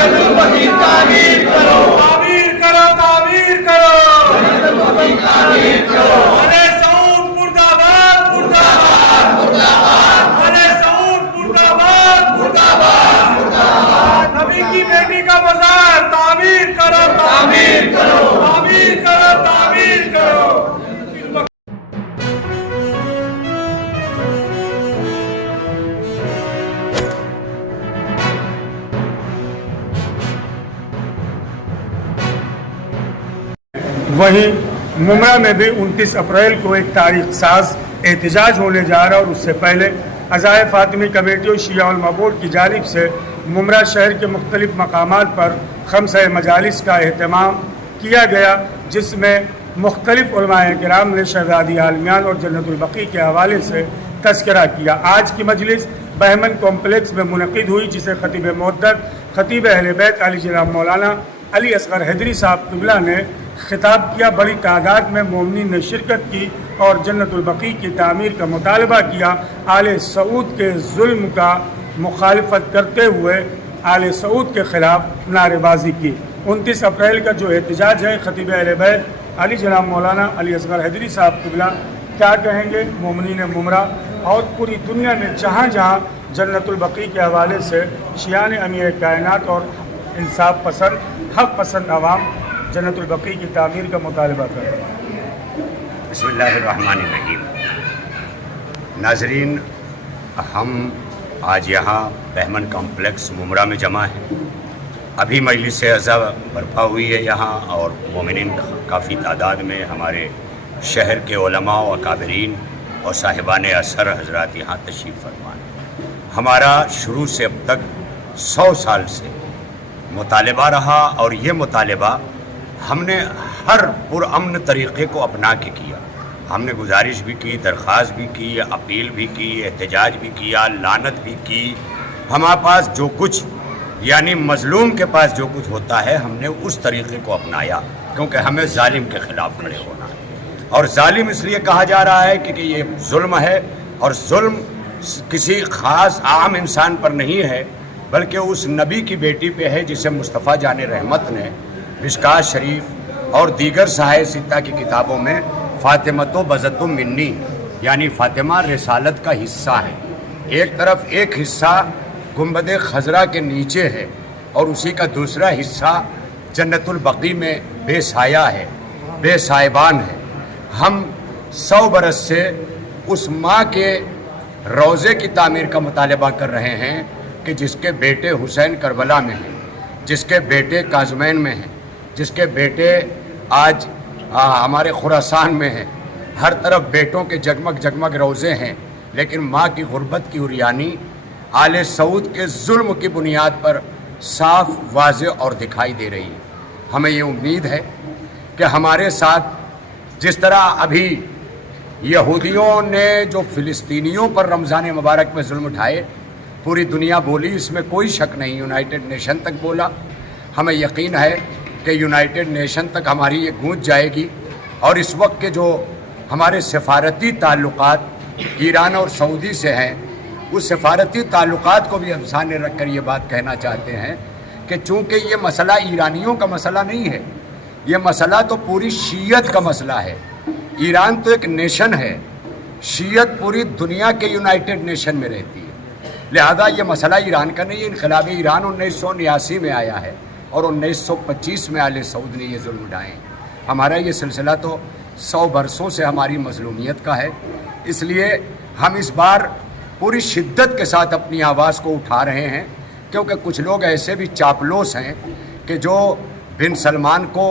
जन्नतुल बकी तामीर करो, तामीर करो, तामीर करो, जन्नतुल बकी तामीर करो। अरे सऊद मुर्दाबाद, मुर्दाबाद, मुर्दाबाद, अरे सऊद मुर्दाबाद, मुर्दाबाद, मुर्दाबाद। नबी की बेटी का मज़ार तामीर करो, तामीर करो, तामीर करो, तामीर करो। वहीं मुमरा में भी 29 अप्रैल को एक तारीख साज एहतजाज होने जा रहा है और उससे पहले अज़ाए फ़ातिमी कमेटी और शिया उलमा बोर्ड की जानिब से मुमरा शहर के मुख्तलिफ़ मकामात पर खम्सा मजालिस का अहतमाम किया गया, जिसमें मुख्तलिफ़ उलमाए किराम ने शहज़ादी आलमियान और जन्नतुल बकी के हवाले से तज़किरा किया। आज की मजलिस बहमन कॉम्प्लेक्स में मुनक़िद हुई, जिसे ख़तीब मुअद्दद ख़तीब अहले बैत आली जनाब मौलाना अली असगर हैदरी साहब क़िबला ने खिताब किया। बड़ी तादाद में मोमिनीन ने शिरकत की और जन्नतुल बकी की तामीर का मुतालबा किया। आले सऊद के जुल्म का मुखालफत करते हुए आले सऊद के ख़िलाफ़ नारेबाजी की। 29 अप्रैल का जो एहतजाज है, ख़तीब अहले बैत अली जनाब मौलाना अली असगर हैदरी साहब क़िबला क्या कहेंगे मोमिनीन मुमरा और पूरी दुनिया में जहाँ जहाँ जन्नतुल बकी के हवाले से शियान अमीर कायनात और इंसाफ पसंद हक़ पसंद अवाम जन्नतुल बकी की तामीर का मुतालबा कर रहे हैं। बिस्मिल्लाहिर्रहमानिर्रहीम। नाज़रीन, हम आज यहाँ बहमन कॉम्प्लेक्स मुमरा में जमा हैं। अभी मजलिस अज़ा बर्पा हुई है यहाँ और मोमिनीन काफ़ी तादाद में हमारे शहर के उलमा व अकाबरीन और साहिबान असर हज़रात यहाँ तशरीफ़ फरमा हैं। हमारा शुरू से अब तक 100 साल से मुतालबा रहा और ये मुतालबा हमने हर पुरअमन तरीक़े को अपना के किया। हमने गुजारिश भी की, दरख्वास्त भी की, अपील भी की, एहतजाज भी किया, लानत भी की। हमारे पास जो कुछ यानी मज़लूम के पास जो कुछ होता है, हमने उस तरीक़े को अपनाया, क्योंकि हमें ज़ालिम के ख़िलाफ़ खड़े होना है। और ज़ालिम इसलिए कहा जा रहा है क्योंकि ये जुल्म है, और जुल्म किसी ख़ास आम इंसान पर नहीं है, बल्कि उस नबी की बेटी पे है जिसे मुस्तफ़ा जान रहमत ने मिशकात शरीफ और दीगर सहाय सित्ता की किताबों में फ़ातिमतो बज़तो मिन्नी यानी फ़ातिमा रिसालत का हिस्सा है। एक तरफ एक हिस्सा गुंबद खज़रा के नीचे है और उसी का दूसरा हिस्सा जन्नतुल बकी में बेसाया है, बेसाइबान है। हम 100 बरस से उस माँ के रोज़े की तामीर का मुतालबा कर रहे हैं कि जिसके बेटे हुसैन करबला में हैं, जिसके बेटे काज़मैन में हैं, जिसके बेटे आज हमारे खुरासान में हैं। हर तरफ बेटों के जगमग जगमग रोज़े हैं, लेकिन माँ की गुर्बत की उरियानी आले सऊद के जुल्म की बुनियाद पर साफ वाज़े और दिखाई दे रही है। हमें ये उम्मीद है कि हमारे साथ जिस तरह अभी यहूदियों ने जो फ़िलिस्तीनियों पर रमज़ान मुबारक में जुल्म उठाए, पूरी दुनिया बोली, इसमें कोई शक नहीं, यूनाइटेड नेशन तक बोला। हमें यकीन है कि यूनाइटेड नेशन तक हमारी ये गूंज जाएगी। और इस वक्त के जो हमारे सफ़ारती ताल्लुक़ात ईरान और सऊदी से हैं, उस सफ़ारती ताल्लुक़ात को भी हम सामने रख कर ये बात कहना चाहते हैं कि चूँकि ये मसला ईरानियों का मसला नहीं है, ये मसला तो पूरी शीयत का मसला है। ईरान तो एक नेशन है, शीयत पूरी दुनिया के यूनाइटेड नेशन में रहती है। लिहाजा ये मसला ईरान का नहीं है। इनक़िलाब ईरान 1979 में आया है और 1925 में आले सऊद ने ये जुल्म उठाए। हमारा ये सिलसिला तो 100 बरसों से हमारी मज़लूमियत का है। इसलिए हम इस बार पूरी शिद्दत के साथ अपनी आवाज़ को उठा रहे हैं, क्योंकि कुछ लोग ऐसे भी चापलूस हैं कि जो बिन सलमान को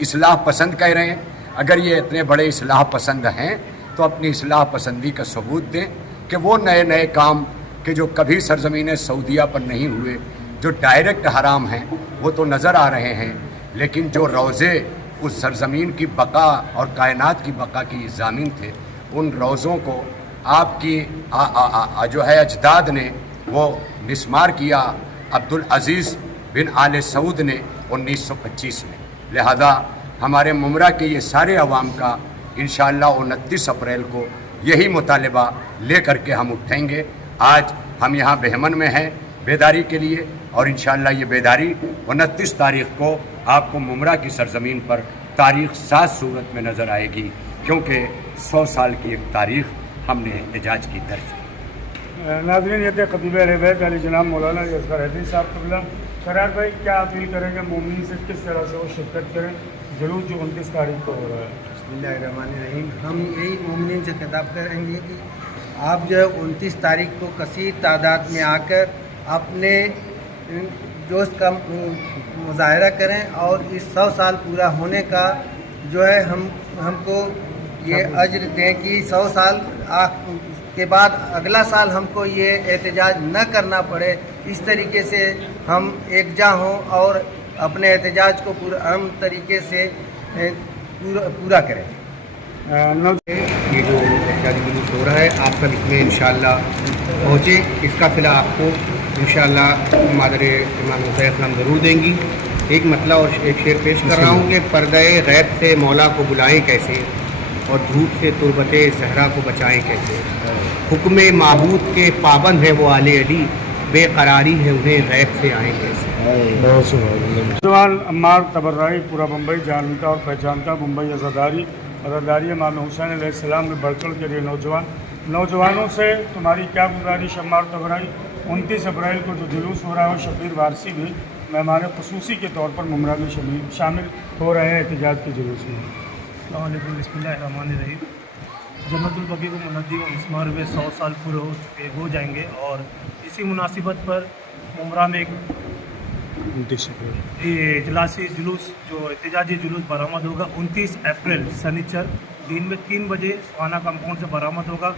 इस्लाह पसंद कह रहे हैं। अगर ये इतने बड़े इस्लाह पसंद हैं तो अपनी इस्लाह पसंदी का सबूत दें कि वो नए नए काम कि जो कभी सरज़मीन सऊदिया पर नहीं हुए, जो डायरेक्ट हराम हैं, वो तो नज़र आ रहे हैं। लेकिन जो रोज़े उस सरज़मीन की बका और कायनात की बका की ज़ामीन थे, उन रोज़ों को आपकी जो है अजदाद ने वो निस्मार किया अब्दुल अज़ीज़ बिन आले सऊद ने 1925 में। लिहाजा हमारे मुमरा के ये सारे अवाम का इंशाअल्लाह 29 अप्रैल को यही मुतालबा ले कर के हम उठेंगे। आज हम यहाँ बहमन में हैं, بیداری کے لیے، اور انشاءاللہ یہ بیداری 29 تاریخ کو آپ کو ممرا کی سرزمین پر تاریخ ساز صورت میں نظر آئے گی، کیونکہ 100 سال کی ایک تاریخ ہم نے احتجاج کی درج کی۔ ناظرین، یہ تھے خطیب اہل بیت علی جناب مولانا اصغر حدیث صاحب قبلہ۔ فرار بھائی، کیا اپیل کریں گے مومنین سے، کس طرح سے وہ شرکت کریں جلوس جو 29 تاریخ کو ہو رہا ہے؟ بسم اللہ الرحمن الرحیم۔ ہم یہی مومنین سے خطاب کریں گے کہ آپ جو ہے 29 تاریخ کو کثیر تعداد میں آ کر اپنے جوش کا مظاہرہ کریں، اور اس 100 سال پورا ہونے کا جو ہے ہم کو یہ اجر دیں کہ 100 سال کے بعد اگلا سال ہم کو یہ احتجاج نہ کرنا پڑے۔ اس طریقے سے ہم یکجا ہوں اور اپنے احتجاج کو پرامن طریقے سے پورا کریں۔ یہ جو احتجاجی جلوس ہو رہا ہے آپ تک اس میں انشاءاللہ پہنچے، اس کا فلاح آپ کو انشاءاللہ مادر امام حسین السلام ضرور دیں گی۔ ایک مطلب اور ایک شعر پیش کر رہا ہوں کہ پردہ غیب سے مولا کو بلائیں کیسے، اور دھوپ سے تربت صحرا کو بچائیں کیسے، حکم معبود کے پابند ہیں وہ آل علی، بے قراری ہے انہیں غیب سے آئیں کیسے۔ نوجوان عمار تبرائی پورا بمبئی جانتا اور پہچانتا، بمبئی عزاداری امام حسین علیہ السلام میں بڑھ چڑھ کے لیے نوجوانوں سے تمہاری کیا گزارش؟ عمار تبرائی، 29 اپریل کو جو جلوس ہو رہا ہے، شبیر وارسی بھی مہمان خصوصی کے طور پر ممرا میں شامل ہو رہے ہیں احتجاج کے جلوس میں۔ السلام علیکم، بسم اللہ الرحمن الرحیم۔ جنت البقیع کو منظم و مسمار ہوئے 100 سال پورے ہو جائیں گے، اور اسی مناسبت پر ممرا میں ایک اجلاسی جلوس جو احتجاجی جلوس برآمد ہوگا 29 اپریل سنیچر دن میں 3 بجے سہانا کمپاؤنڈ سے برآمد ہوگا،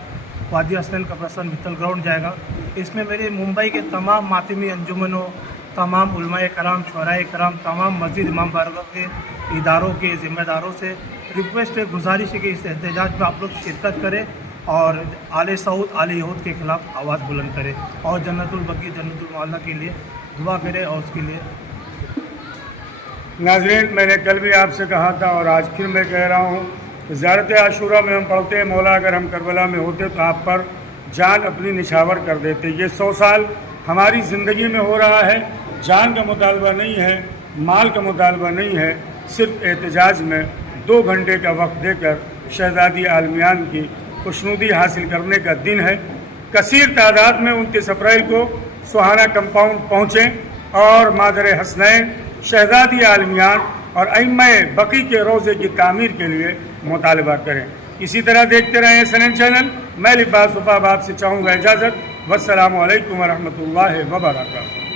وادی حسین قبرستان متل گراؤنڈ جائے گا۔ اس میں میرے ممبئی کے تمام ماتمی انجمنوں، تمام علماء کرام، شعراء کرام، تمام مسجد امام بارگاہ کے اداروں کے ذمہ داروں سے ریکویسٹ ہے، گزارش ہے کہ اس احتجاج میں آپ لوگ شرکت کریں اور آل سعود، آل یہود کے خلاف آواز بلند کرے، اور جنت البقیع، جنت المعلیٰ کے لیے دعا کرے، اور اس کے لیے ناظرین، میں نے کل بھی آپ سے کہا تھا اور آج پھر میں کہہ رہا ہوں کہ زیارت عاشورہ میں ہم پڑھتے ہیں، مولا اگر ہم کربلا میں ہوتے تو آپ پر جان اپنی نچھاور کر دیتے۔ یہ 100 سال ہماری زندگی میں ہو رہا ہے، جان کا مطالبہ نہیں ہے، مال کا مطالبہ نہیں ہے، صرف احتجاج میں 2 گھنٹے کا وقت دے کر شہزادی عالمیان کی خوشنودی حاصل کرنے کا دن ہے۔ کثیر تعداد میں 29 اپریل کو سہانا کمپاؤنڈ پہنچیں اور مادر حسنین، شہزادی عالمیان اور ائمہ بقی کے روضے کی تعمیر کے لیے مطالبہ کریں۔ اسی طرح دیکھتے رہیں SNN چینل۔ میں لباس وفا آپ سے چاہوں گا اجازت۔ والسلام علیکم ورحمۃ اللہ وبرکاتہ۔